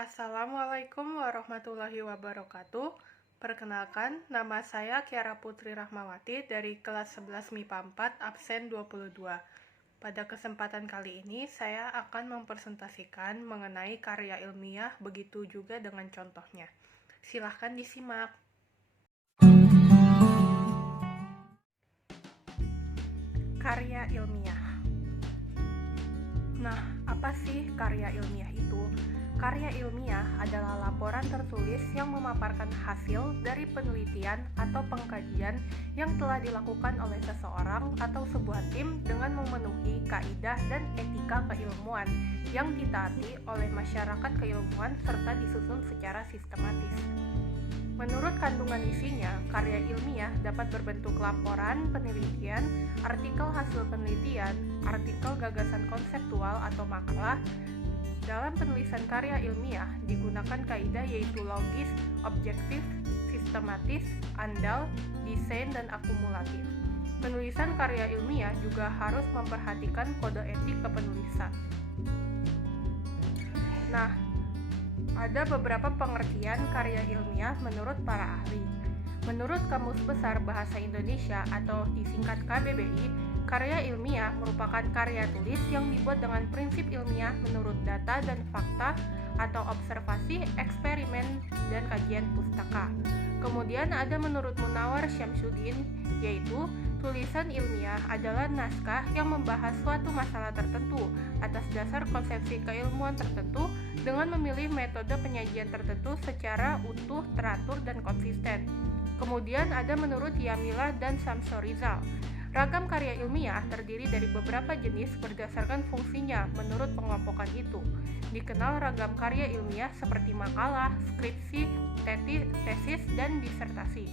Assalamualaikum warahmatullahi wabarakatuh. Perkenalkan, nama saya Kiara Putri Rahmawati dari kelas 11 MIPA 4, absen 22. Pada kesempatan kali ini, saya akan mempresentasikan mengenai karya ilmiah, begitu juga dengan contohnya. Silahkan disimak. Karya ilmiah. Nah, apa sih karya ilmiah itu? Karya ilmiah adalah laporan tertulis yang memaparkan hasil dari penelitian atau pengkajian yang telah dilakukan oleh seseorang atau sebuah tim dengan memenuhi kaidah dan etika keilmuan yang ditaati oleh masyarakat keilmuan serta disusun secara sistematis. Menurut kandungan isinya, karya ilmiah dapat berbentuk laporan penelitian, artikel hasil penelitian, artikel gagasan konseptual atau makalah. Dalam penulisan karya ilmiah digunakan kaidah yaitu logis, objektif, sistematis, andal, desain, dan akumulatif. Penulisan karya ilmiah juga harus memperhatikan kode etik kepenulisan. Nah, ada beberapa pengertian karya ilmiah menurut para ahli. Menurut Kamus Besar Bahasa Indonesia atau disingkat KBBI, karya ilmiah merupakan karya tulis yang dibuat dengan prinsip ilmiah menurut data dan fakta atau observasi, eksperimen, dan kajian pustaka. Kemudian ada menurut Munawar Syamsuddin, yaitu tulisan ilmiah adalah naskah yang membahas suatu masalah tertentu atas dasar konsepsi keilmuan tertentu dengan memilih metode penyajian tertentu secara utuh, teratur, dan konsisten. Kemudian ada menurut Yamila dan Samsorizal. Ragam karya ilmiah terdiri dari beberapa jenis berdasarkan fungsinya menurut pengelompokan itu. Dikenal ragam karya ilmiah seperti makalah, skripsi, tesis, dan disertasi.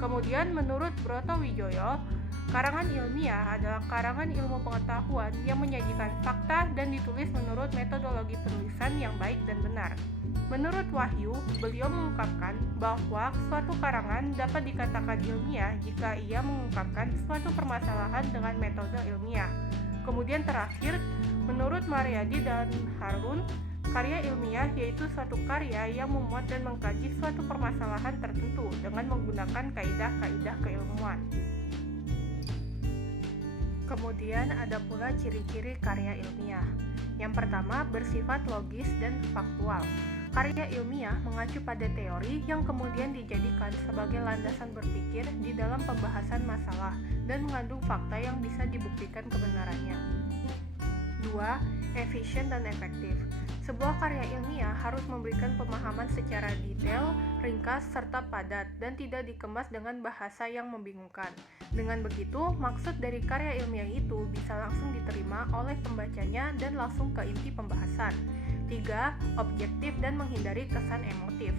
Kemudian menurut Broto Wijoyo, karangan ilmiah adalah karangan ilmu pengetahuan yang menyajikan fakta dan ditulis menurut metodologi penulisan yang baik dan benar. Menurut Wahyu, beliau mengungkapkan bahwa suatu karangan dapat dikatakan ilmiah jika ia mengungkapkan suatu permasalahan dengan metode ilmiah. Kemudian terakhir, menurut Mariadi dan Harun, karya ilmiah yaitu suatu karya yang memuat dan mengkaji suatu permasalahan tertentu dengan menggunakan kaidah-kaidah keilmuan. Kemudian ada pula ciri-ciri karya ilmiah. Yang pertama, bersifat logis dan faktual. Karya ilmiah mengacu pada teori yang kemudian dijadikan sebagai landasan berpikir di dalam pembahasan masalah dan mengandung fakta yang bisa dibuktikan kebenarannya. 2. Efisien dan efektif. Sebuah karya ilmiah harus memberikan pemahaman secara detail, ringkas, serta padat, dan tidak dikemas dengan bahasa yang membingungkan. Dengan begitu, maksud dari karya ilmiah itu bisa langsung diterima oleh pembacanya dan langsung ke inti pembahasan. 3. Objektif dan menghindari kesan emotif.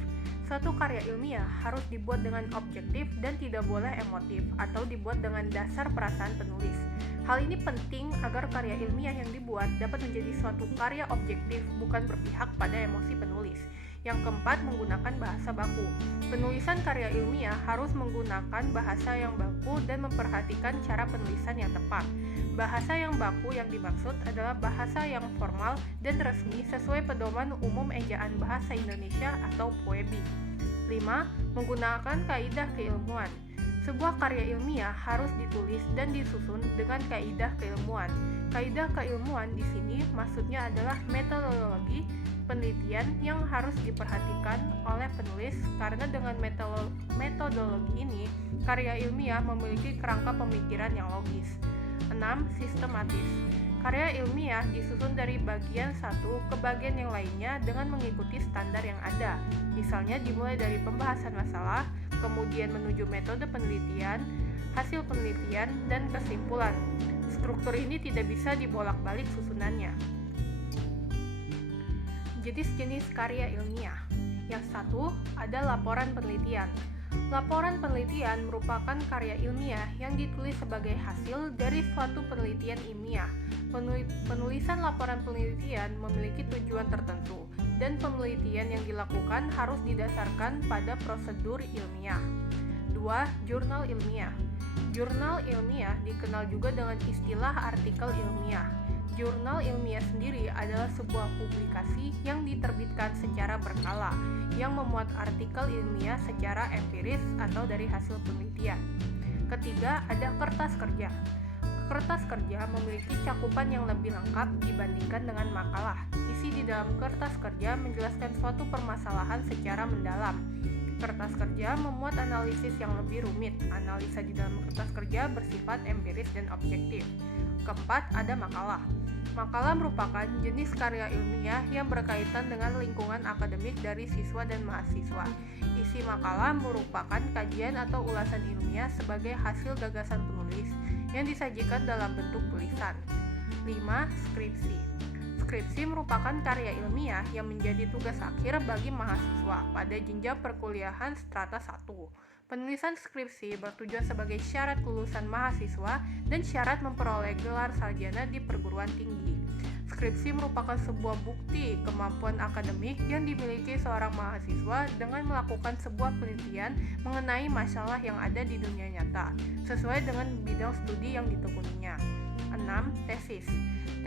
Suatu karya ilmiah harus dibuat dengan objektif dan tidak boleh emotif atau dibuat dengan dasar perasaan penulis. Hal ini penting agar karya ilmiah yang dibuat dapat menjadi suatu karya objektif, bukan berpihak pada emosi penulis. Yang keempat, menggunakan bahasa baku. Penulisan karya ilmiah harus menggunakan bahasa yang baku dan memperhatikan cara penulisan yang tepat. Bahasa yang baku yang dimaksud adalah bahasa yang formal dan resmi sesuai pedoman umum ejaan bahasa Indonesia atau PUEBI. 5. Menggunakan kaidah keilmuan. Sebuah karya ilmiah harus ditulis dan disusun dengan kaidah keilmuan. Kaidah keilmuan di sini maksudnya adalah metodologi penelitian yang harus diperhatikan oleh penulis karena dengan metodologi ini karya ilmiah memiliki kerangka pemikiran yang logis. 6. Sistematis. Karya ilmiah disusun dari bagian satu ke bagian yang lainnya dengan mengikuti standar yang ada. Misalnya dimulai dari pembahasan masalah, kemudian menuju metode penelitian, hasil penelitian, dan kesimpulan. Struktur ini tidak bisa dibolak-balik susunannya. Jenis-jenis karya ilmiah. Yang satu, ada laporan penelitian. Laporan penelitian merupakan karya ilmiah yang ditulis sebagai hasil dari suatu penelitian ilmiah. Penulisan laporan penelitian memiliki tujuan tertentu, dan penelitian yang dilakukan harus didasarkan pada prosedur ilmiah. 2. Jurnal ilmiah. Jurnal ilmiah dikenal juga dengan istilah artikel ilmiah. Jurnal ilmiah sendiri adalah sebuah publikasi yang diterbitkan secara berkala, yang memuat artikel ilmiah secara empiris atau dari hasil penelitian. Ketiga, ada kertas kerja. Kertas kerja memiliki cakupan yang lebih lengkap dibandingkan dengan makalah. Isi di dalam kertas kerja menjelaskan suatu permasalahan secara mendalam. Kertas kerja memuat analisis yang lebih rumit. Analisa di dalam kertas kerja bersifat empiris dan objektif. Keempat, ada makalah. Makalah merupakan jenis karya ilmiah yang berkaitan dengan lingkungan akademik dari siswa dan mahasiswa. Isi makalah merupakan kajian atau ulasan ilmiah sebagai hasil gagasan penulis yang disajikan dalam bentuk tulisan. 5. Skripsi. Skripsi merupakan karya ilmiah yang menjadi tugas akhir bagi mahasiswa pada jenjang perkuliahan strata 1. Penulisan skripsi bertujuan sebagai syarat kelulusan mahasiswa dan syarat memperoleh gelar sarjana di perguruan tinggi. Skripsi merupakan sebuah bukti kemampuan akademik yang dimiliki seorang mahasiswa dengan melakukan sebuah penelitian mengenai masalah yang ada di dunia nyata, sesuai dengan bidang studi yang ditekuninya. 6. Tesis.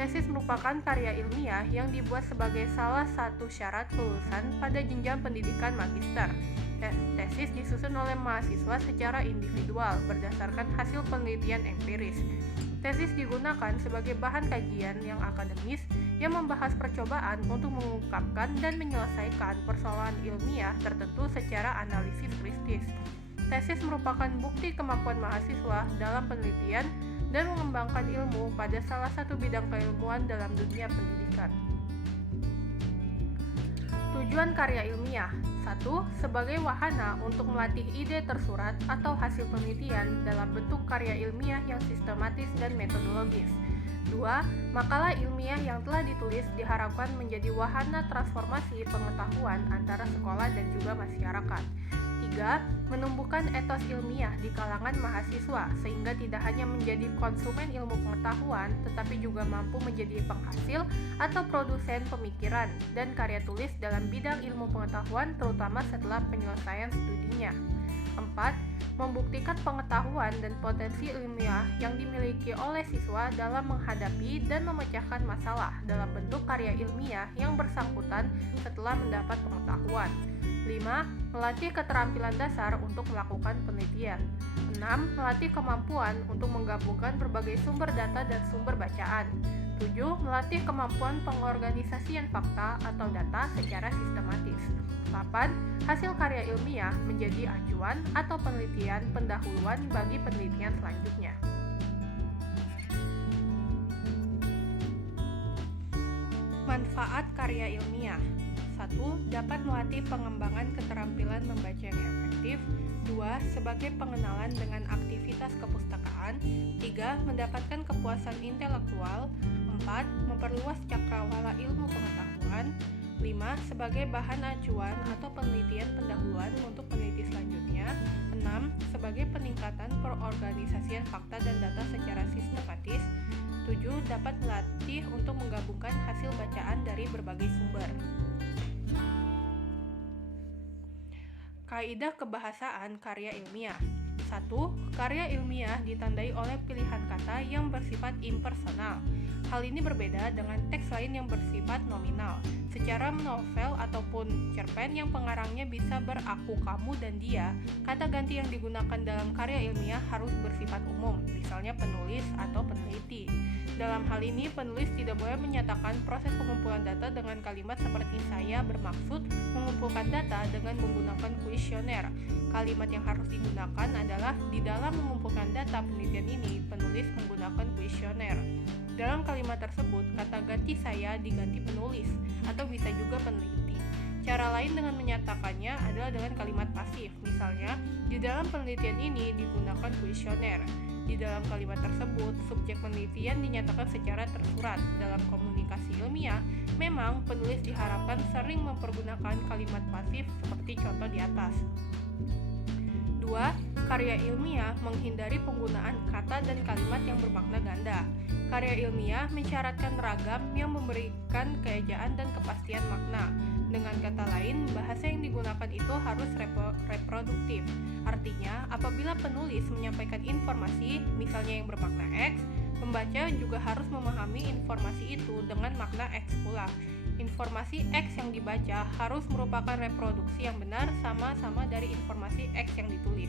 Tesis merupakan karya ilmiah yang dibuat sebagai salah satu syarat kelulusan pada jenjang pendidikan magister. Tesis disusun oleh mahasiswa secara individual berdasarkan hasil penelitian empiris. Tesis digunakan sebagai bahan kajian yang akademis yang membahas percobaan untuk mengungkapkan dan menyelesaikan persoalan ilmiah tertentu secara analisis kritis. Tesis merupakan bukti kemampuan mahasiswa dalam penelitian dan mengembangkan ilmu pada salah satu bidang keilmuan dalam dunia pendidikan. Tujuan karya ilmiah. 1. Sebagai wahana untuk melatih ide tersurat atau hasil penelitian dalam bentuk karya ilmiah yang sistematis dan metodologis. 2. Makalah ilmiah yang telah ditulis diharapkan menjadi wahana transformasi pengetahuan antara sekolah dan juga masyarakat. 3. Menumbuhkan etos ilmiah di kalangan mahasiswa sehingga tidak hanya menjadi konsumen ilmu pengetahuan tetapi juga mampu menjadi penghasil atau produsen pemikiran dan karya tulis dalam bidang ilmu pengetahuan terutama setelah penyelesaian studinya. 4. Membuktikan pengetahuan dan potensi ilmiah yang dimiliki oleh siswa dalam menghadapi dan memecahkan masalah dalam bentuk karya ilmiah yang bersangkutan setelah mendapat pengetahuan. 5. Melatih keterampilan dasar untuk melakukan penelitian. 6. Melatih kemampuan untuk menggabungkan berbagai sumber data dan sumber bacaan. 7. Melatih kemampuan pengorganisasian fakta atau data secara sistematis. 8. Hasil karya ilmiah menjadi acuan atau penelitian pendahuluan bagi penelitian selanjutnya. Manfaat karya ilmiah. 1. Dapat melatih pengembangan keterampilan membaca yang efektif. 2. Sebagai pengenalan dengan aktivitas kepustakaan. 3. Mendapatkan kepuasan intelektual. 4. Memperluas cakrawala ilmu pengetahuan. 5. Sebagai bahan acuan atau penelitian pendahuluan untuk peneliti selanjutnya. 6. Sebagai peningkatan perorganisasian fakta dan data secara sistematis. 7. Dapat melatih untuk menggabungkan hasil bacaan dari berbagai sumber. Kaidah kebahasaan karya ilmiah. 1. Karya ilmiah ditandai oleh pilihan kata yang bersifat impersonal. Hal ini berbeda dengan teks lain yang bersifat nominal. Secara novel ataupun cerpen yang pengarangnya bisa beraku kamu dan dia, kata ganti yang digunakan dalam karya ilmiah harus bersifat umum, misalnya penulis atau peneliti. Dalam hal ini, penulis tidak boleh menyatakan proses pengumpulan data dengan kalimat seperti saya bermaksud mengumpulkan data dengan menggunakan kuesioner. Kalimat yang harus digunakan adalah di dalam mengumpulkan data penelitian ini, penulis menggunakan kuesioner. Dalam kalimat tersebut, kata ganti saya diganti penulis, atau bisa juga peneliti. Cara lain dengan menyatakannya adalah dengan kalimat pasif, misalnya, di dalam penelitian ini digunakan kuesioner. Di dalam kalimat tersebut, subjek penelitian dinyatakan secara tersurat. Dalam komunikasi ilmiah, memang penulis diharapkan sering mempergunakan kalimat pasif seperti contoh di atas. 2. Karya ilmiah menghindari penggunaan kata dan kalimat yang bermakna ganda. Karya ilmiah mensyaratkan ragam yang memberikan keejaan dan kepastian makna. Dengan kata lain, bahasa yang digunakan itu harus reproduktif. Artinya, apabila penulis menyampaikan informasi, misalnya yang bermakna X, Pembaca juga harus memahami informasi itu dengan makna X pula. Informasi X yang dibaca harus merupakan reproduksi yang benar sama-sama dari informasi X yang ditulis.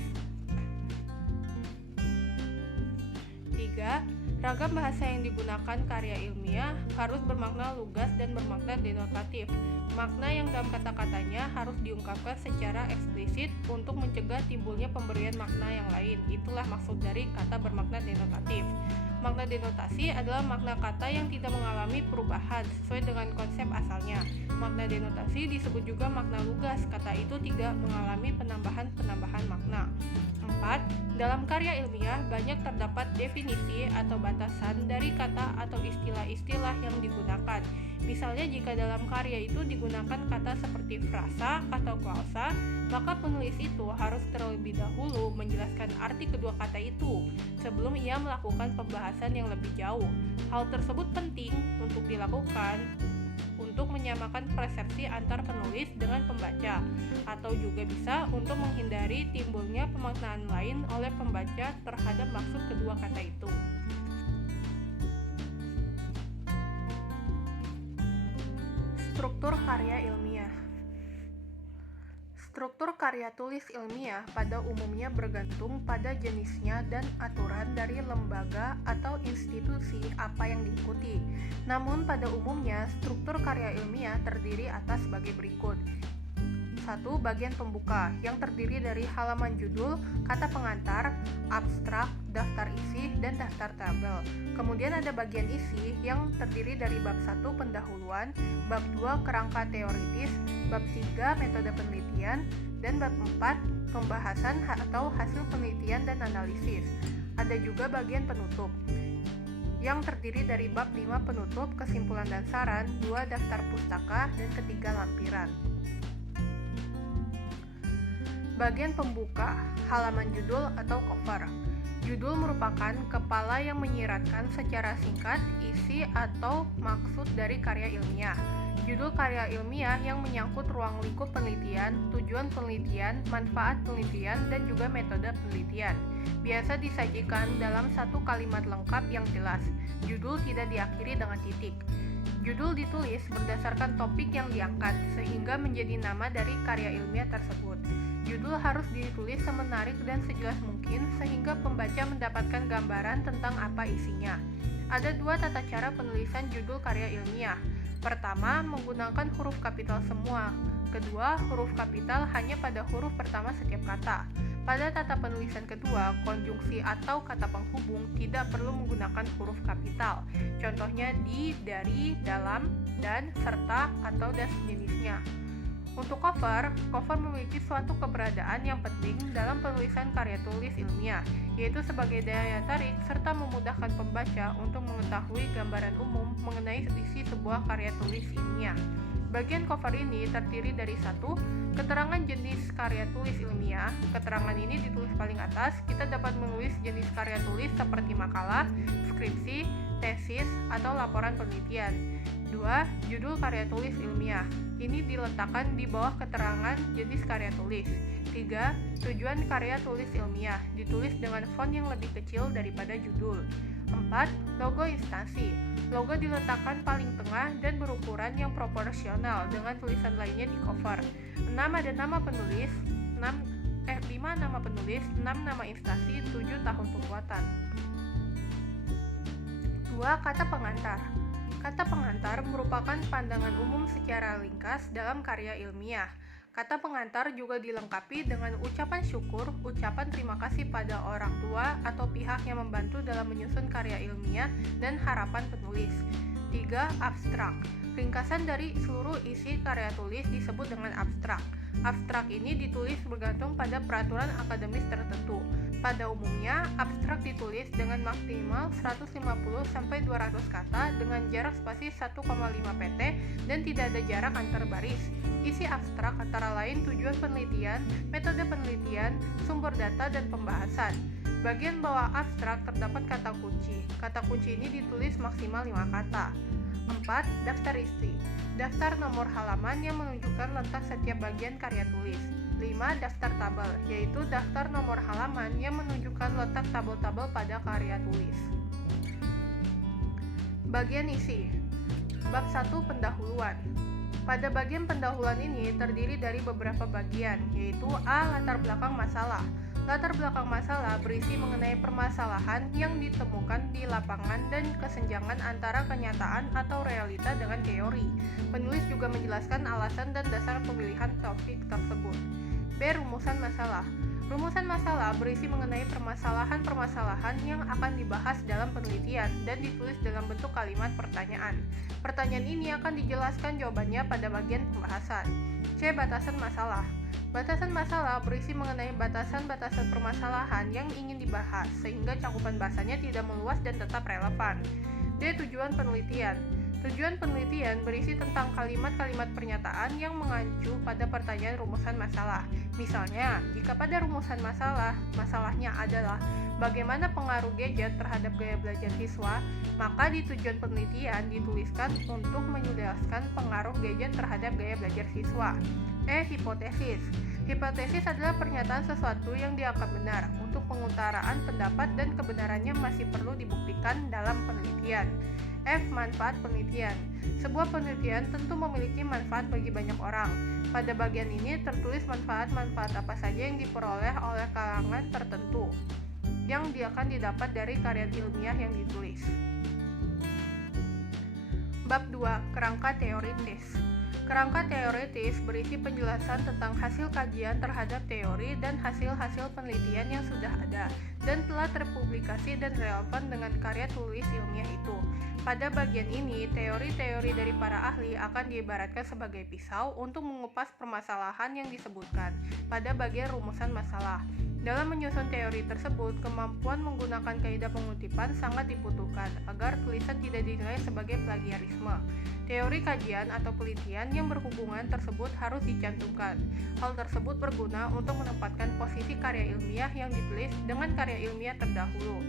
3. Ragam bahasa yang digunakan karya ilmiah harus bermakna lugas dan bermakna denotatif. Makna yang dalam kata-katanya harus diungkapkan secara eksplisit untuk mencegah timbulnya pemberian makna yang lain. Itulah maksud dari kata bermakna denotatif. Makna denotasi adalah makna kata yang tidak mengalami perubahan sesuai dengan konsep asalnya. Makna denotasi disebut juga makna lugas. Kata itu tidak mengalami penambahan makna. 4. Dalam karya ilmiah banyak terdapat definisi atau batasan dari kata atau istilah-istilah yang digunakan. Misalnya jika dalam karya itu digunakan kata seperti frasa atau klausa, maka penulis itu harus terlebih dahulu menjelaskan arti kedua kata itu sebelum ia melakukan pembahasan yang lebih jauh. Hal tersebut penting untuk dilakukan untuk menyamakan persepsi antar penulis dengan pembaca, atau juga bisa untuk menghindari timbulnya pemaknaan lain oleh pembaca terhadap maksud kedua kata itu. Struktur karya ilmiah. Struktur karya tulis ilmiah pada umumnya bergantung pada jenisnya dan aturan dari lembaga atau institusi apa yang diikuti. Namun pada umumnya struktur karya ilmiah terdiri atas sebagai berikut. 1. Bagian pembuka yang terdiri dari halaman judul, kata pengantar, abstrak, daftar isi, dan daftar tabel. Kemudian ada bagian isi yang terdiri dari bab 1 pendahuluan, bab 2 kerangka teoritis, bab 3 metode penelitian, dan bab 4 pembahasan atau hasil penelitian dan analisis. Ada juga bagian penutup yang terdiri dari bab 5 penutup, kesimpulan dan saran, 2 daftar pustaka, dan ketiga lampiran. Bagian pembuka, halaman judul atau cover. Judul merupakan kepala yang menyiratkan secara singkat isi atau maksud dari karya ilmiah. Judul karya ilmiah yang menyangkut ruang lingkup penelitian, tujuan penelitian, manfaat penelitian, dan juga metode penelitian. Biasa disajikan dalam satu kalimat lengkap yang jelas. Judul tidak diakhiri dengan titik. Judul ditulis berdasarkan topik yang diangkat, sehingga menjadi nama dari karya ilmiah tersebut. Judul harus ditulis semenarik dan sejelas mungkin sehingga pembaca mendapatkan gambaran tentang apa isinya. Ada 2 tata cara penulisan judul karya ilmiah. Pertama, menggunakan huruf kapital semua. Kedua, huruf kapital hanya pada huruf pertama setiap kata. Pada tata penulisan kedua, konjungsi atau kata penghubung tidak perlu menggunakan huruf kapital. Contohnya di, dari, dalam, dan, serta, atau dan sejenisnya. Untuk cover memiliki suatu keberadaan yang penting dalam penulisan karya tulis ilmiah, yaitu sebagai daya tarik serta memudahkan pembaca untuk mengetahui gambaran umum mengenai isi sebuah karya tulis ilmiah. Bagian cover ini terdiri dari 1. Keterangan jenis karya tulis ilmiah. Keterangan ini ditulis paling atas. Kita dapat menulis jenis karya tulis seperti makalah, skripsi, tesis, atau laporan penelitian. 2. Judul karya tulis ilmiah. Ini diletakkan di bawah keterangan jenis karya tulis. 3. Tujuan karya tulis ilmiah. Ditulis dengan font yang lebih kecil daripada judul. 4. Logo instansi. Logo diletakkan paling tengah dan berukuran yang proporsional dengan tulisan lainnya di cover. 6. Ada nama penulis. 5 nama penulis, 6 nama instansi, 7 tahun pembuatan. 2. Kata pengantar. Kata pengantar merupakan pandangan umum secara ringkas dalam karya ilmiah. Kata pengantar juga dilengkapi dengan ucapan syukur, ucapan terima kasih pada orang tua atau pihak yang membantu dalam menyusun karya ilmiah, dan harapan penulis. 3. Abstrak. Ringkasan dari seluruh isi karya tulis disebut dengan abstrak. Abstrak ini ditulis bergantung pada peraturan akademis tertentu. Pada umumnya, abstrak ditulis dengan maksimal 150-200 kata dengan jarak spasi 1,5 pt dan tidak ada jarak antar baris. Isi abstrak antara lain tujuan penelitian, metode penelitian, sumber data, dan pembahasan. Bagian bawah abstrak terdapat kata kunci. Kata kunci ini ditulis maksimal 5 kata. 4. Daftar isi. Daftar nomor halaman yang menunjukkan letak setiap bagian karya tulis. 5. Daftar tabel, yaitu daftar nomor halaman yang menunjukkan letak tabel-tabel pada karya tulis. Bagian isi. Bab 1 pendahuluan. Pada bagian pendahuluan ini terdiri dari beberapa bagian, yaitu A. Latar belakang masalah. Latar belakang masalah berisi mengenai permasalahan yang ditemukan di lapangan dan kesenjangan antara kenyataan atau realita dengan teori. Penulis juga menjelaskan alasan dan dasar pemilihan topik tersebut. B. Rumusan masalah. Rumusan masalah berisi mengenai permasalahan-permasalahan yang akan dibahas dalam penelitian dan ditulis dalam bentuk kalimat pertanyaan. Pertanyaan ini akan dijelaskan jawabannya pada bagian pembahasan. C. Batasan masalah. Batasan masalah berisi mengenai batasan-batasan permasalahan yang ingin dibahas, sehingga cakupan bahasanya tidak meluas dan tetap relevan. D. Tujuan penelitian. Tujuan penelitian berisi tentang kalimat-kalimat pernyataan yang mengacu pada pertanyaan rumusan masalah. Misalnya, jika pada rumusan masalahnya adalah bagaimana pengaruh gadget terhadap gaya belajar siswa, maka di tujuan penelitian dituliskan untuk menjelaskan pengaruh gadget terhadap gaya belajar siswa. E. Hipotesis. Hipotesis adalah pernyataan sesuatu yang dianggap benar. Untuk pengutaraan pendapat dan kebenarannya masih perlu dibuktikan dalam penelitian. F. Manfaat penelitian. Sebuah penelitian tentu memiliki manfaat bagi banyak orang. Pada bagian ini tertulis manfaat-manfaat apa saja yang diperoleh oleh kalangan tertentu yang akan didapat dari karya ilmiah yang ditulis. Bab 2. Kerangka teoritis. Kerangka teoritis berisi penjelasan tentang hasil kajian terhadap teori dan hasil-hasil penelitian yang sudah ada dan telah terpublikasi dan relevan dengan karya tulis ilmiah itu. Pada bagian ini, teori-teori dari para ahli akan diibaratkan sebagai pisau untuk mengupas permasalahan yang disebutkan pada bagian rumusan masalah. Dalam menyusun teori tersebut, kemampuan menggunakan kaidah pengutipan sangat dibutuhkan agar tulisan tidak dinilai sebagai plagiarisme. Teori kajian atau penelitian yang berhubungan tersebut harus dicantumkan. Hal tersebut berguna untuk menempatkan posisi karya ilmiah yang ditulis dengan karya ilmiah terdahulu.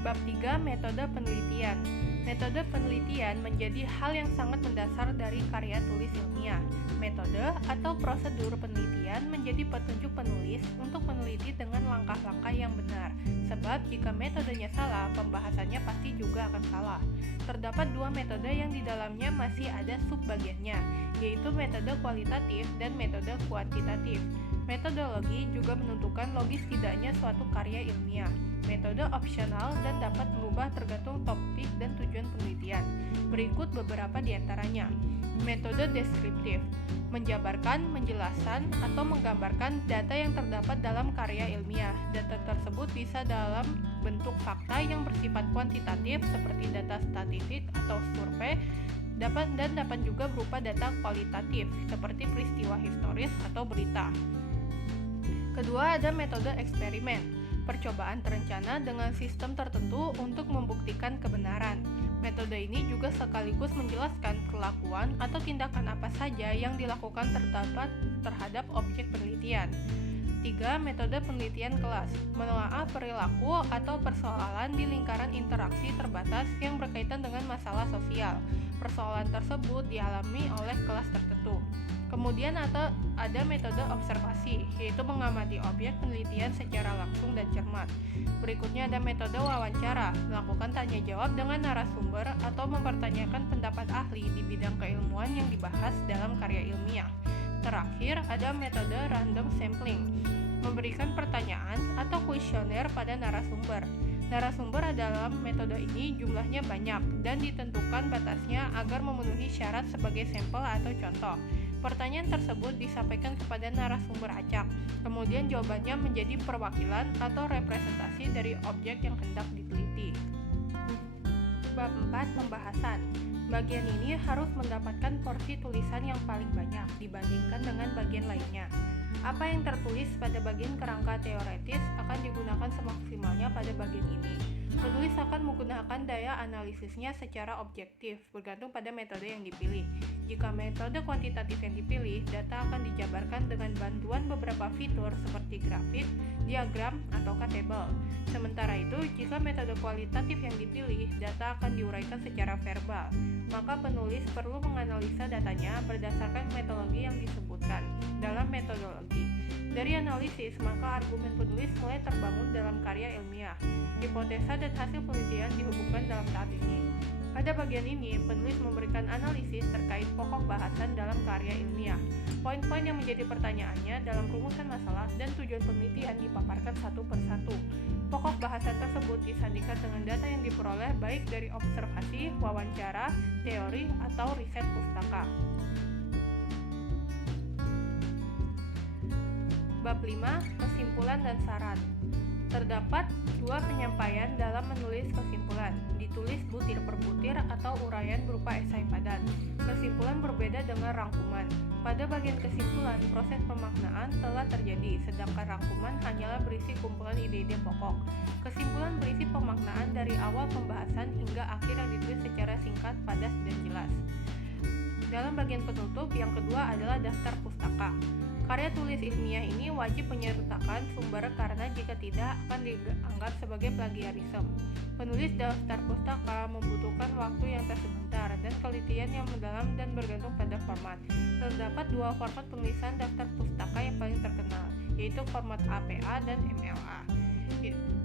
Bab 3. Metode penelitian. Metode penelitian menjadi hal yang sangat mendasar dari karya tulis ilmiah. Metode atau prosedur penelitian menjadi petunjuk penulis untuk meneliti dengan langkah-langkah yang benar. Sebab jika metodenya salah, pembahasannya pasti juga akan salah. Terdapat dua metode yang di dalamnya masih ada subbagiannya, yaitu metode kualitatif dan metode kuantitatif. Metodologi juga menentukan logis tidaknya suatu karya ilmiah. Metode opsional dan dapat berubah tergantung topik dan tujuan penelitian. Berikut beberapa di antaranya. Metode deskriptif, menjabarkan, menjelaskan, atau menggambarkan data yang terdapat dalam karya ilmiah. Data tersebut bisa dalam bentuk fakta yang bersifat kuantitatif seperti data statistik atau survei, dapat juga berupa data kualitatif seperti peristiwa historis atau berita. Kedua, ada metode eksperimen, percobaan terencana dengan sistem tertentu untuk membuktikan kebenaran. Metode ini juga sekaligus menjelaskan perlakuan atau tindakan apa saja yang dilakukan terhadap objek penelitian. 3. Metode penelitian kelas, menelaah perilaku atau persoalan di lingkaran interaksi terbatas yang berkaitan dengan masalah sosial. Persoalan tersebut dialami oleh kelas tertentu. Kemudian ada metode observasi, yaitu mengamati objek penelitian secara langsung dan cermat. Berikutnya ada metode wawancara, melakukan tanya jawab dengan narasumber atau mempertanyakan pendapat ahli di bidang keilmuan yang dibahas dalam karya ilmiah. Terakhir, ada metode random sampling, memberikan pertanyaan atau kuesioner pada narasumber. Narasumber dalam metode ini jumlahnya banyak dan ditentukan batasnya agar memenuhi syarat sebagai sampel atau contoh. Pertanyaan tersebut disampaikan kepada narasumber acak, kemudian jawabannya menjadi perwakilan atau representasi dari objek yang hendak diteliti. Bab 4. Pembahasan. Bagian ini harus mendapatkan porsi tulisan yang paling banyak dibandingkan dengan bagian lainnya. Apa yang tertulis pada bagian kerangka teoretis akan digunakan semaksimalnya pada bagian ini. Penulis akan menggunakan daya analisisnya secara objektif, bergantung pada metode yang dipilih. Jika metode kuantitatif yang dipilih, data akan dijabarkan dengan bantuan beberapa fitur seperti grafik, diagram, atau tabel. Sementara itu, jika metode kualitatif yang dipilih, data akan diuraikan secara verbal. Maka penulis perlu menganalisa datanya berdasarkan metodologi yang disebutkan. Dalam metodologi, Dari analisis, maka argumen penulis mulai terbangun dalam karya ilmiah. Hipotesa dan hasil penelitian dihubungkan dalam tahap ini. Pada bagian ini, penulis memberikan analisis terkait pokok bahasan dalam karya ilmiah. Poin-poin yang menjadi pertanyaannya dalam rumusan masalah dan tujuan penelitian dipaparkan satu persatu. Pokok bahasan tersebut disandingkan dengan data yang diperoleh baik dari observasi, wawancara, teori, atau riset pustaka. Bab 5. Kesimpulan dan saran. Terdapat dua penyampaian dalam menulis kesimpulan, ditulis butir per butir atau uraian berupa esai padat. Kesimpulan berbeda dengan rangkuman. Pada bagian kesimpulan, proses pemaknaan telah terjadi, sedangkan rangkuman hanyalah berisi kumpulan ide-ide pokok. Kesimpulan berisi pemaknaan dari awal pembahasan hingga akhir yang ditulis secara singkat, padat, dan jelas. Dalam bagian penutup, yang kedua adalah daftar pustaka. Karya tulis ilmiah ini wajib menyertakan sumber karena jika tidak akan dianggap sebagai plagiarisme. Penulis daftar pustaka membutuhkan waktu yang tak sebentar dan telitian yang mendalam dan bergantung pada format. Terdapat dua format penulisan daftar pustaka yang paling terkenal, yaitu format APA dan MLA.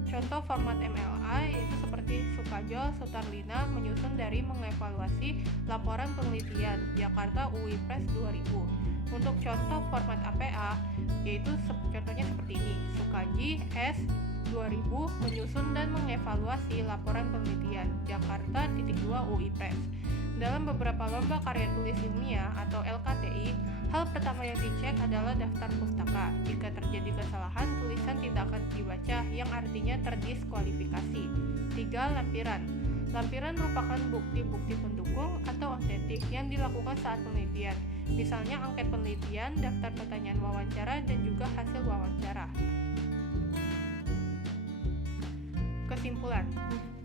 Contoh format MLA yaitu seperti Sukajo, Sutarlina menyusun dari mengevaluasi laporan penelitian Jakarta UI Press 2000. Untuk contoh format APA, yaitu contohnya seperti ini, Sukaji S 2000 menyusun dan mengevaluasi laporan penelitian Jakarta .2 UI Press. Dalam beberapa lomba karya tulis ilmiah atau LKTI, hal pertama yang dicek adalah daftar pustaka. Jika terjadi kesalahan, tulisan tidak akan dibaca, yang artinya terdiskualifikasi. 3. Lampiran. Lampiran merupakan bukti-bukti pendukung atau otentik yang dilakukan saat penelitian. Misalnya angket penelitian, daftar pertanyaan wawancara, dan juga hasil wawancara. Kesimpulan.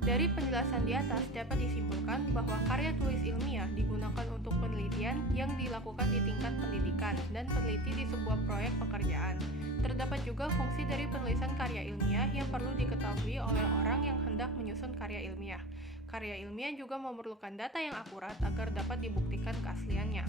Dari penjelasan di atas dapat disimpulkan bahwa karya tulis ilmiah digunakan untuk penelitian yang dilakukan di tingkat pendidikan dan peneliti di sebuah proyek pekerjaan. Terdapat juga fungsi dari penulisan karya ilmiah yang perlu diketahui oleh orang yang hendak menyusun karya ilmiah. Karya ilmiah juga memerlukan data yang akurat agar dapat dibuktikan keasliannya.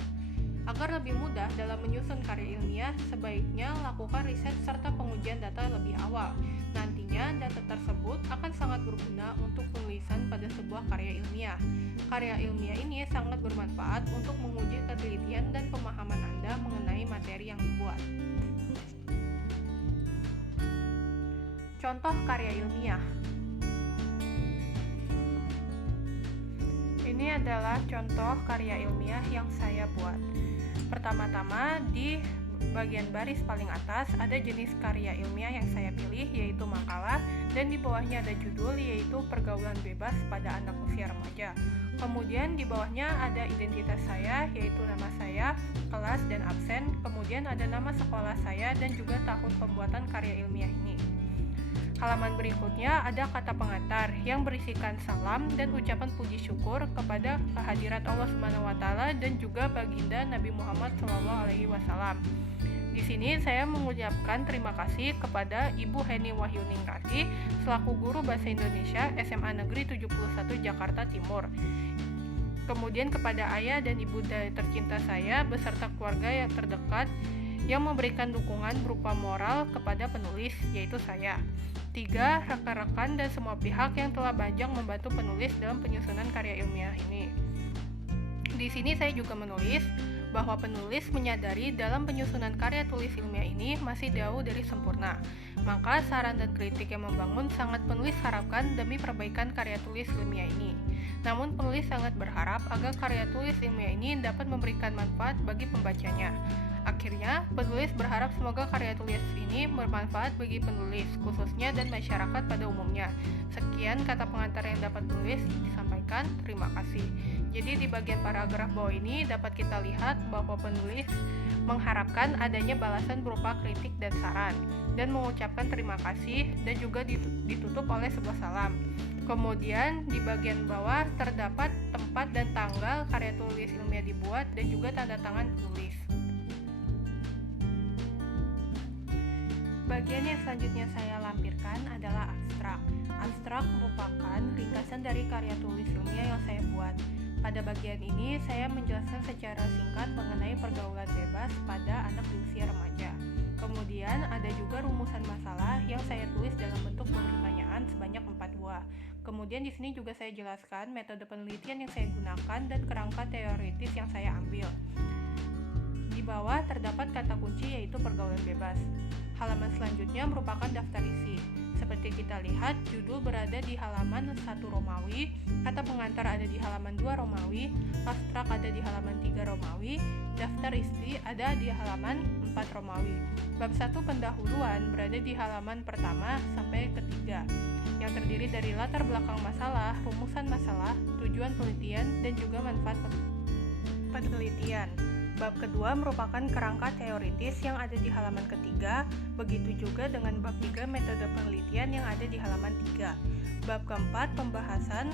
Agar lebih mudah dalam menyusun karya ilmiah, sebaiknya lakukan riset serta pengujian data lebih awal. Nantinya, data tersebut akan sangat berguna untuk penulisan pada sebuah karya ilmiah. Karya ilmiah ini sangat bermanfaat untuk menguji ketelitian dan pemahaman Anda mengenai materi yang dibuat. Contoh karya ilmiah. Ini adalah contoh karya ilmiah yang saya buat. Pertama-tama, di bagian baris paling atas ada jenis karya ilmiah yang saya pilih, yaitu makalah, dan di bawahnya ada judul, yaitu pergaulan bebas pada anak usia remaja. Kemudian di bawahnya ada identitas saya, yaitu nama saya, kelas, dan absen. Kemudian ada nama sekolah saya dan juga tahun pembuatan karya ilmiah ini. Halaman berikutnya ada kata pengantar yang berisikan salam dan ucapan puji syukur kepada kehadirat Allah SWT dan juga baginda Nabi Muhammad SAW. Di sini saya mengucapkan terima kasih kepada Ibu Heni Wahyuningratih selaku guru bahasa Indonesia SMA Negeri 71 Jakarta Timur. Kemudian kepada ayah dan ibunda tercinta saya beserta keluarga yang terdekat yang memberikan dukungan berupa moral kepada penulis, yaitu saya. 3. Rekan-rekan dan semua pihak yang telah banyak membantu penulis dalam penyusunan karya ilmiah ini. Di sini saya juga menulis bahwa penulis menyadari dalam penyusunan karya tulis ilmiah ini masih jauh dari sempurna. Maka saran dan kritik yang membangun sangat penulis harapkan demi perbaikan karya tulis ilmiah ini. Namun penulis sangat berharap agar karya tulis ilmiah ini dapat memberikan manfaat bagi pembacanya. Akhirnya, penulis berharap semoga karya tulis ini bermanfaat bagi penulis, khususnya dan masyarakat pada umumnya. Sekian kata pengantar yang dapat penulis disampaikan. Terima kasih. Jadi di bagian paragraf bawah ini dapat kita lihat bahwa penulis mengharapkan adanya balasan berupa kritik dan saran, dan mengucapkan terima kasih dan juga ditutup oleh sebuah salam. Kemudian di bagian bawah terdapat tempat dan tanggal karya tulis ilmiah dibuat dan juga tanda tangan penulis. Bagian yang selanjutnya saya lampirkan adalah abstrak. Abstrak merupakan ringkasan dari karya tulis ilmiah yang saya buat. Pada bagian ini, saya menjelaskan secara singkat mengenai pergaulan bebas pada anak di usia remaja. Kemudian ada juga rumusan masalah yang saya tulis dalam bentuk pertanyaan sebanyak 4 buah. Kemudian di sini juga saya jelaskan metode penelitian yang saya gunakan dan kerangka teoritis yang saya ambil. Di bawah terdapat kata kunci yaitu pergaulan bebas. Halaman selanjutnya merupakan daftar isi. Seperti kita lihat, judul berada di halaman 1 Romawi, kata pengantar ada di halaman 2 Romawi, abstrak ada di halaman 3 Romawi, daftar isi ada di halaman 4 Romawi. Bab 1 pendahuluan berada di halaman pertama sampai ketiga, yang terdiri dari latar belakang masalah, rumusan masalah, tujuan penelitian, dan juga manfaat penelitian. Bab kedua merupakan kerangka teoritis yang ada di halaman ketiga, begitu juga dengan bab 3 metode penelitian yang ada di halaman 3. Bab keempat pembahasan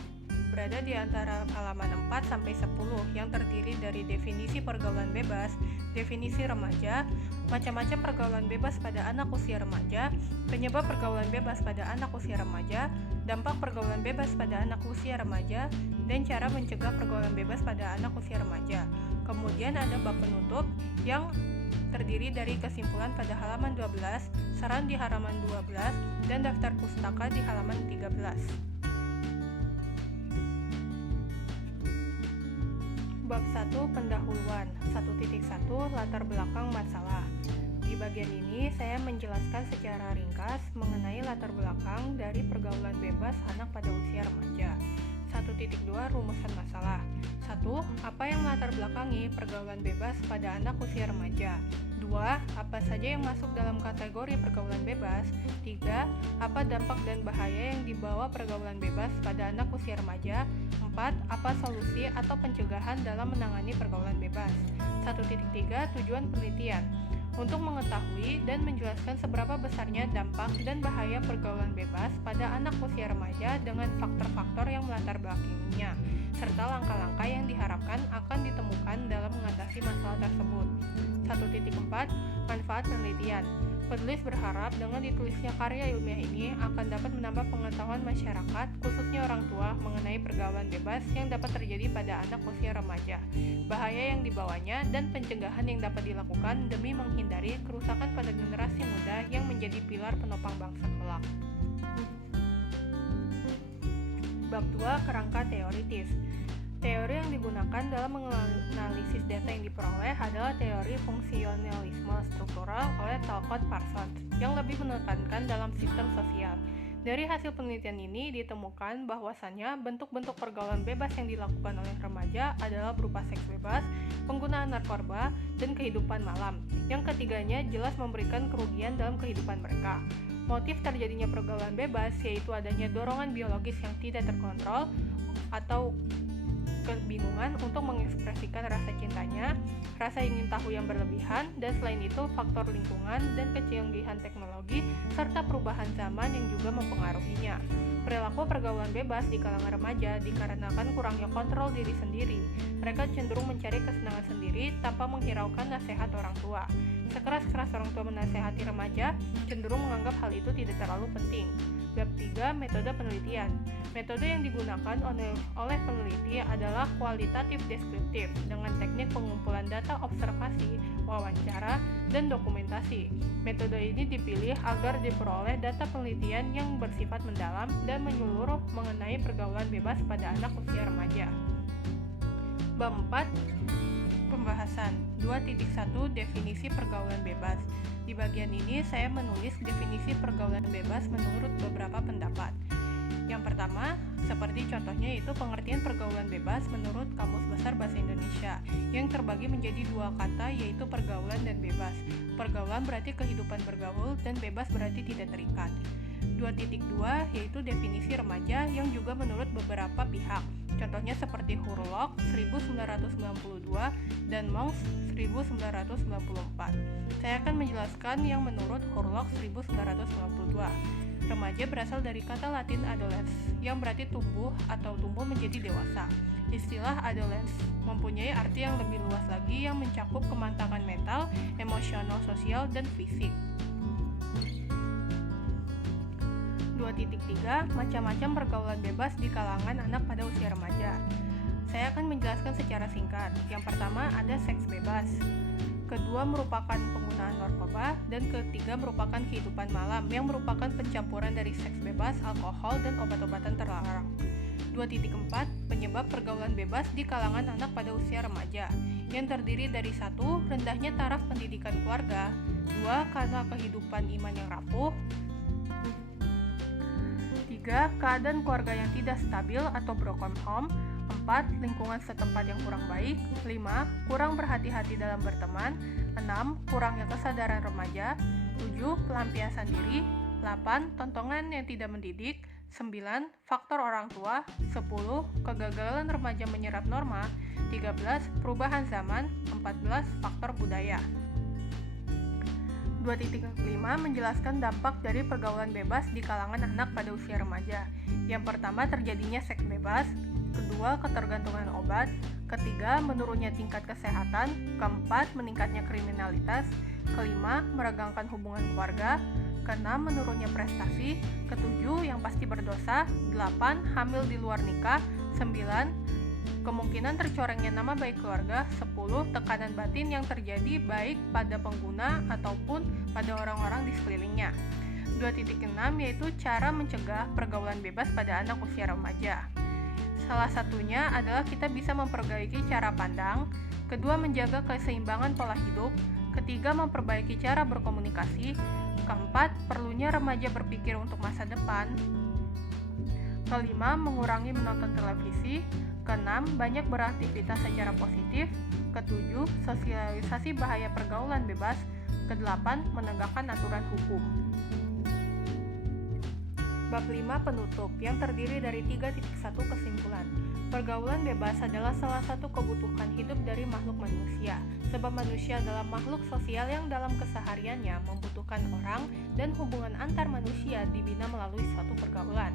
berada di antara halaman 4 sampai 10 yang terdiri dari definisi pergaulan bebas, definisi remaja, macam-macam pergaulan bebas pada anak usia remaja, penyebab pergaulan bebas pada anak usia remaja, dampak pergaulan bebas pada anak usia remaja, dan cara mencegah pergaulan bebas pada anak usia remaja. Kemudian ada bab penutup yang terdiri dari kesimpulan pada halaman 12, saran di halaman 12, dan daftar pustaka di halaman 13. Bab 1 pendahuluan 1.1 latar belakang masalah. Di bagian ini saya menjelaskan secara ringkas mengenai latar belakang dari pergaulan bebas anak pada usia remaja. 1.2 rumusan masalah. 1. Apa yang latar belakangi pergaulan bebas pada anak usia remaja? 2. Apa saja yang masuk dalam kategori pergaulan bebas? 3. Apa dampak dan bahaya yang dibawa pergaulan bebas pada anak usia remaja? 4. Apa solusi atau pencegahan dalam menangani pergaulan bebas? 1.3 tujuan penelitian. Untuk mengetahui dan menjelaskan seberapa besarnya dampak dan bahaya pergaulan bebas pada anak usia remaja dengan faktor-faktor yang melatar belakanginya, serta langkah-langkah yang diharapkan akan ditemukan dalam mengatasi masalah tersebut. 1.4 manfaat penelitian. Penulis berharap dengan ditulisnya karya ilmiah ini akan dapat menambah pengetahuan masyarakat, khususnya orang tua, mengenai pergaulan bebas yang dapat terjadi pada anak usia remaja, bahaya yang dibawanya, dan pencegahan yang dapat dilakukan demi menghindari kerusakan pada generasi muda yang menjadi pilar penopang bangsa kelak. Bab 2 kerangka teoritis. Teori yang digunakan dalam menganalisis data yang diperoleh adalah teori fungsionalisme struktural oleh Talcott Parsons yang lebih menekankan dalam sistem sosial. Dari hasil penelitian ini ditemukan bahwasannya bentuk-bentuk pergaulan bebas yang dilakukan oleh remaja adalah berupa seks bebas, penggunaan narkoba, dan kehidupan malam. Yang ketiganya jelas memberikan kerugian dalam kehidupan mereka. Motif terjadinya pergaulan bebas yaitu adanya dorongan biologis yang tidak terkontrol atau kebingungan untuk mengekspresikan rasa cintanya, rasa ingin tahu yang berlebihan, dan selain itu faktor lingkungan dan kecanggihan teknologi serta perubahan zaman yang juga mempengaruhinya. Perilaku pergaulan bebas di kalangan remaja dikarenakan kurangnya kontrol diri sendiri. Mereka cenderung mencari kesenangan sendiri tanpa menghiraukan nasihat orang tua. Sekeras-keras orang tua menasehati remaja, cenderung menganggap hal itu tidak terlalu penting. Bab 3 metode penelitian. Metode yang digunakan oleh peneliti adalah kualitatif deskriptif dengan teknik pengumpulan data observasi, wawancara, dan dokumentasi. Metode ini dipilih agar diperoleh data penelitian yang bersifat mendalam dan menyeluruh mengenai pergaulan bebas pada anak usia remaja. Bab 4 pembahasan 2.1 definisi pergaulan bebas. Di bagian ini saya menulis definisi pergaulan bebas menurut beberapa pendapat. Yang pertama, seperti contohnya yaitu pengertian pergaulan bebas menurut Kamus Besar Bahasa Indonesia yang terbagi menjadi dua kata yaitu pergaulan dan bebas. Pergaulan berarti kehidupan bergaul dan bebas berarti tidak terikat. 2.2 yaitu definisi remaja yang juga menurut beberapa pihak. Contohnya seperti Hurlock 1992 dan Monks 1994. Saya akan menjelaskan yang menurut Hurlock 1992. Remaja berasal dari kata Latin adolescens yang berarti tumbuh atau tumbuh menjadi dewasa. Istilah adolescens mempunyai arti yang lebih luas lagi yang mencakup kematangan mental, emosional, sosial, dan fisik. 2.3 macam-macam pergaulan bebas di kalangan anak pada usia remaja. Saya akan menjelaskan secara singkat. Yang pertama ada seks bebas. Kedua merupakan penggunaan narkoba, dan ketiga merupakan kehidupan malam yang merupakan pencampuran dari seks bebas, alkohol, dan obat-obatan terlarang. 2.4 penyebab pergaulan bebas di kalangan anak pada usia remaja, yang terdiri dari 1. Rendahnya taraf pendidikan keluarga, 2. Karena kehidupan iman yang rapuh, 3. Keadaan keluarga yang tidak stabil atau broken home, 4. Lingkungan setempat yang kurang baik, 5. Kurang berhati-hati dalam berteman, 6. Kurangnya kesadaran remaja, 7. Pelampiasan diri, 8. Tontonan yang tidak mendidik, 9. Faktor orang tua, 10. Kegagalan remaja menyerap norma, 13. Perubahan zaman, 14. Faktor budaya. 2.5 menjelaskan dampak dari pergaulan bebas di kalangan anak pada usia remaja. Yang pertama, terjadinya seks bebas. Kedua, ketergantungan obat. Ketiga, menurunnya tingkat kesehatan. Keempat, meningkatnya kriminalitas. Kelima, meregangkan hubungan keluarga. Keenam, menurunnya prestasi. Ketujuh, yang pasti berdosa. 8. Hamil di luar nikah. 9. Kemungkinan tercorengnya nama baik keluarga. 10. Tekanan batin yang terjadi baik pada pengguna ataupun pada orang-orang di sekelilingnya. 2.6 yaitu cara mencegah pergaulan bebas pada anak usia remaja. Salah satunya adalah kita bisa memperbaiki cara pandang. Kedua, menjaga keseimbangan pola hidup. Ketiga, memperbaiki cara berkomunikasi. Keempat, perlunya remaja berpikir untuk masa depan. Kelima, mengurangi menonton televisi. Keenam, banyak beraktivitas secara positif. Ketujuh, sosialisasi bahaya pergaulan bebas. Kedelapan, menegakkan aturan hukum. Bab 5 penutup, yang terdiri dari 3.1 kesimpulan. Pergaulan bebas adalah salah satu kebutuhan hidup dari makhluk manusia, sebab manusia adalah makhluk sosial yang dalam kesehariannya membutuhkan orang, dan hubungan antar manusia dibina melalui suatu pergaulan.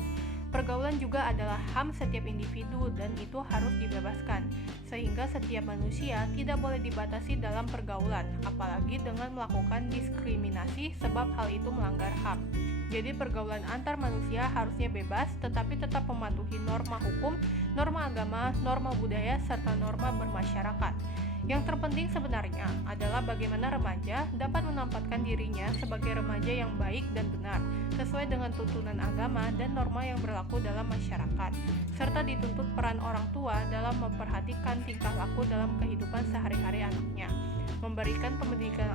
Pergaulan juga adalah HAM setiap individu dan itu harus dibebaskan, sehingga setiap manusia tidak boleh dibatasi dalam pergaulan, apalagi dengan melakukan diskriminasi sebab hal itu melanggar HAM. Jadi pergaulan antar manusia harusnya bebas, tetapi tetap mematuhi norma hukum, norma agama, norma budaya, serta norma bermasyarakat. Yang terpenting sebenarnya adalah bagaimana remaja dapat menempatkan dirinya sebagai remaja yang baik dan benar, sesuai dengan tuntunan agama dan norma yang berlaku dalam masyarakat, serta dituntut peran orang tua dalam memperhatikan tingkah laku dalam kehidupan sehari-hari anaknya, memberikan pendidikan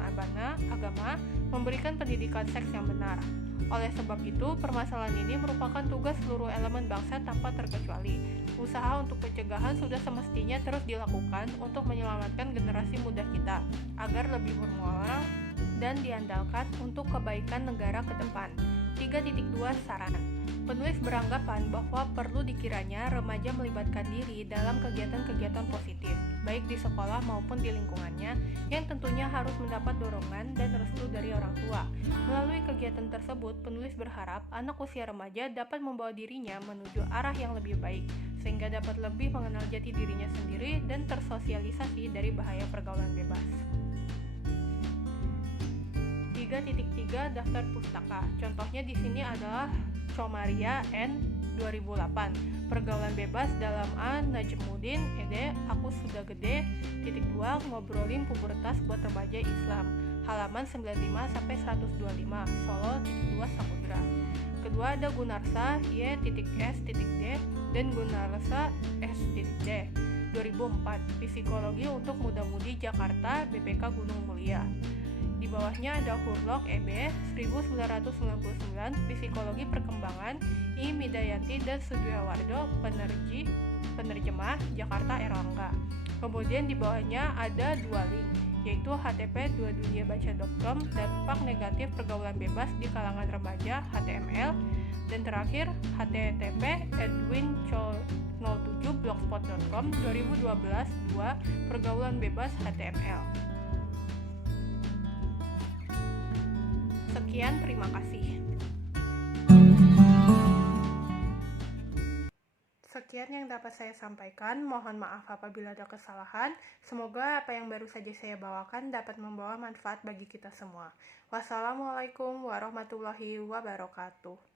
agama, memberikan pendidikan seks yang benar. Oleh sebab itu, permasalahan ini merupakan tugas seluruh elemen bangsa tanpa terkecuali. Usaha untuk pencegahan sudah semestinya terus dilakukan untuk menyelamatkan generasi muda kita, agar lebih bermoral dan diandalkan untuk kebaikan negara ke depan. 3.2 Saran. Penulis beranggapan bahwa perlu dikiranya remaja melibatkan diri dalam kegiatan-kegiatan positif, baik di sekolah maupun di lingkungannya, yang tentunya harus mendapat dorongan dan restu dari orang tua. Melalui kegiatan tersebut, penulis berharap anak usia remaja dapat membawa dirinya menuju arah yang lebih baik, sehingga dapat lebih mengenal jati dirinya sendiri dan tersosialisasi dari bahaya pergaulan bebas. 3.3 Daftar pustaka. Contohnya di sini adalah Chomaria N 2008. Pergaulan bebas dalam A. Najmuddin ed. Aku sudah gede. 2. Ngobrolin pubertas buat remaja Islam. Halaman 95 sampai 125. Solo 2 Samudra. Kedua ada Gunarsa Y.S.D dan Gunarsa S.D. 2004. Psikologi untuk muda-mudi Jakarta BPK Gunung Mulia. Di bawahnya ada Hurlok EB 1999, Psikologi Perkembangan I. Midayanti dan Sudiawardo, penerjemah Jakarta Erlangga. Kemudian di bawahnya ada dua link, yaitu http://duaduniabaca.com dan Dampak Negatif Pergaulan Bebas di Kalangan Remaja HTML, dan terakhir http://edwinco07blogspot.com 2012 2 Pergaulan Bebas HTML. Sekian, terima kasih. Sekian yang dapat saya sampaikan. Mohon maaf apabila ada kesalahan. Semoga apa yang baru saja saya bawakan dapat membawa manfaat bagi kita semua. Wassalamualaikum warahmatullahi wabarakatuh.